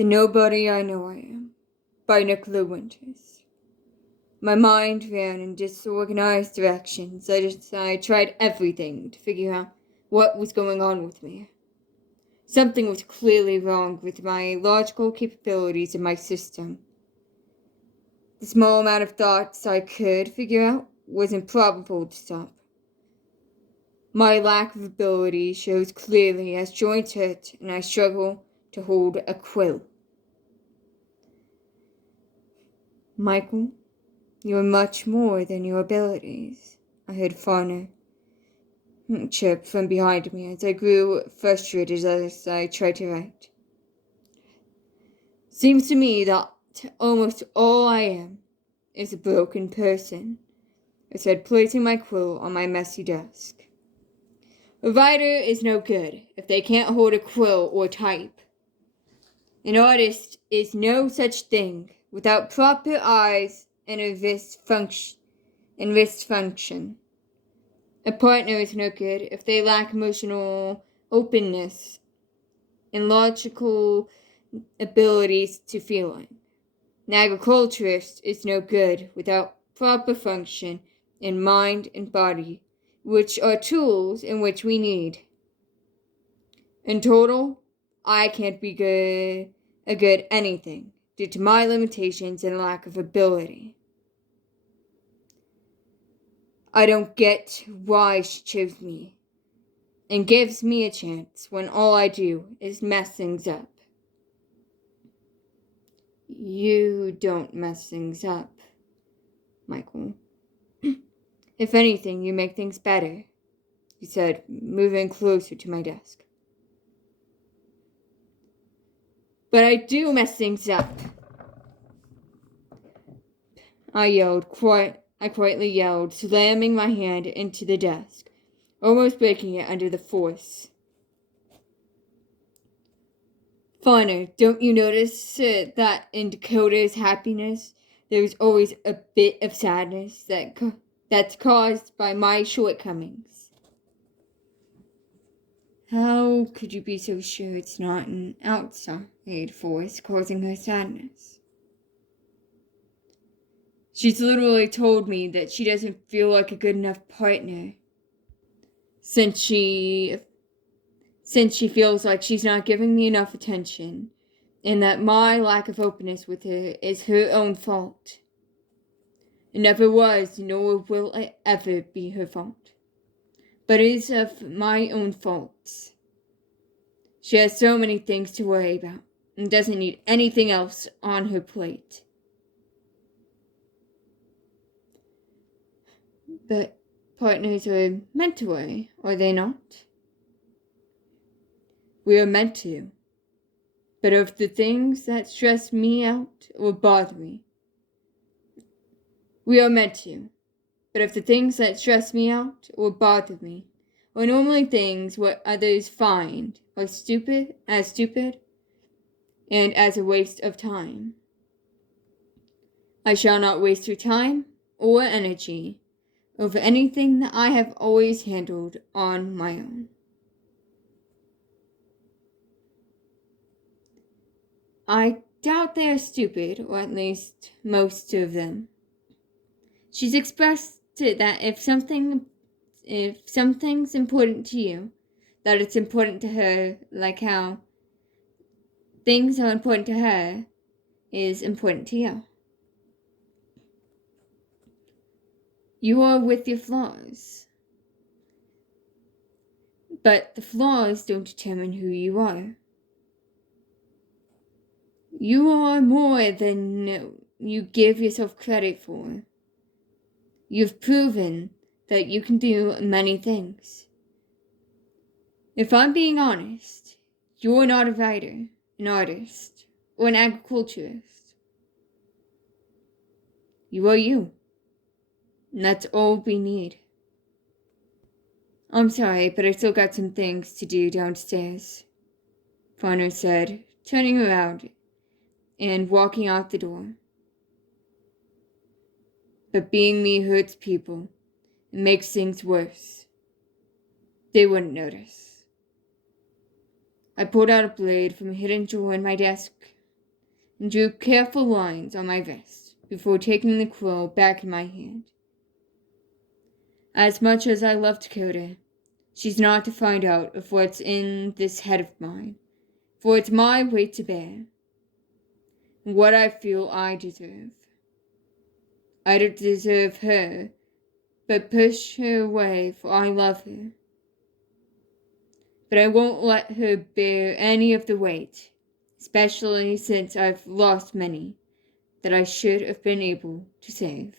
The Nobody I Know I Am by Nickollo Winters. My mind ran in disorganized directions. I tried everything to figure out what was going on with me. Something was clearly wrong with my logical capabilities in my system. The small amount of thoughts I could figure out was improbable to stop. My lack of ability shows clearly as joints hurt and I struggle to hold a quill. Michael, you are much more than your abilities, I heard Fannar chirp from behind me as I grew frustrated as I tried to write. Seems to me that almost all I am is a broken person, I said, placing my quill on my messy desk. A writer is no good if they can't hold a quill or type. An artist is no such thing without proper eyes and a wrist function. A partner is no good if they lack emotional openness and logical abilities to feeling. An agriculturist is no good without proper function in mind and body, which are tools in which we need. In total, I can't be a good anything due to my limitations and lack of ability. I don't get why she chose me and gives me a chance when all I do is mess things up. You don't mess things up, Michael. If anything, you make things better, he said, moving closer to my desk. But I do mess things up, I quietly yelled, slamming my hand into the desk, almost breaking it under the force. Fannar, don't you notice that in Dakota's happiness, there's always a bit of sadness that's caused by my shortcomings? How could you be so sure it's not an outside force causing her sadness? She's literally told me that she doesn't feel like a good enough partner since she feels like she's not giving me enough attention and that my lack of openness with her is her own fault. It never was, nor will it ever be her fault, but it is of my own faults. She has so many things to worry about and doesn't need anything else on her plate. But partners are meant to worry, are they not? We are meant to. But of the things that stress me out or bother me, we are meant to. But of the things that stress me out or bother me, are normally things what others find are stupid and as a waste of time. I shall not waste your time or energy over anything that I have always handled on my own. I doubt they are stupid, or at least most of them. She's expressed that if something's important to you, that it's important to her, like how things are important to her is important to you. You are with your flaws. But the flaws don't determine who you are. You are more than you give yourself credit for. You've proven that you can do many things. If I'm being honest, you're not a writer, an artist, or an agriculturist. You are you. And that's all we need. I'm sorry, but I still got some things to do downstairs, Fannar said, turning around and walking out the door. But being me hurts people. It makes things worse. They wouldn't notice. I pulled out a blade from a hidden drawer in my desk and drew careful lines on my vest before taking the quill back in my hand. As much as I love Dakota, she's not to find out of what's in this head of mine, for it's my weight to bear, and what I feel I deserve. I don't deserve her, but push her away, for I love her. But I won't let her bear any of the weight, especially since I've lost many that I should have been able to save.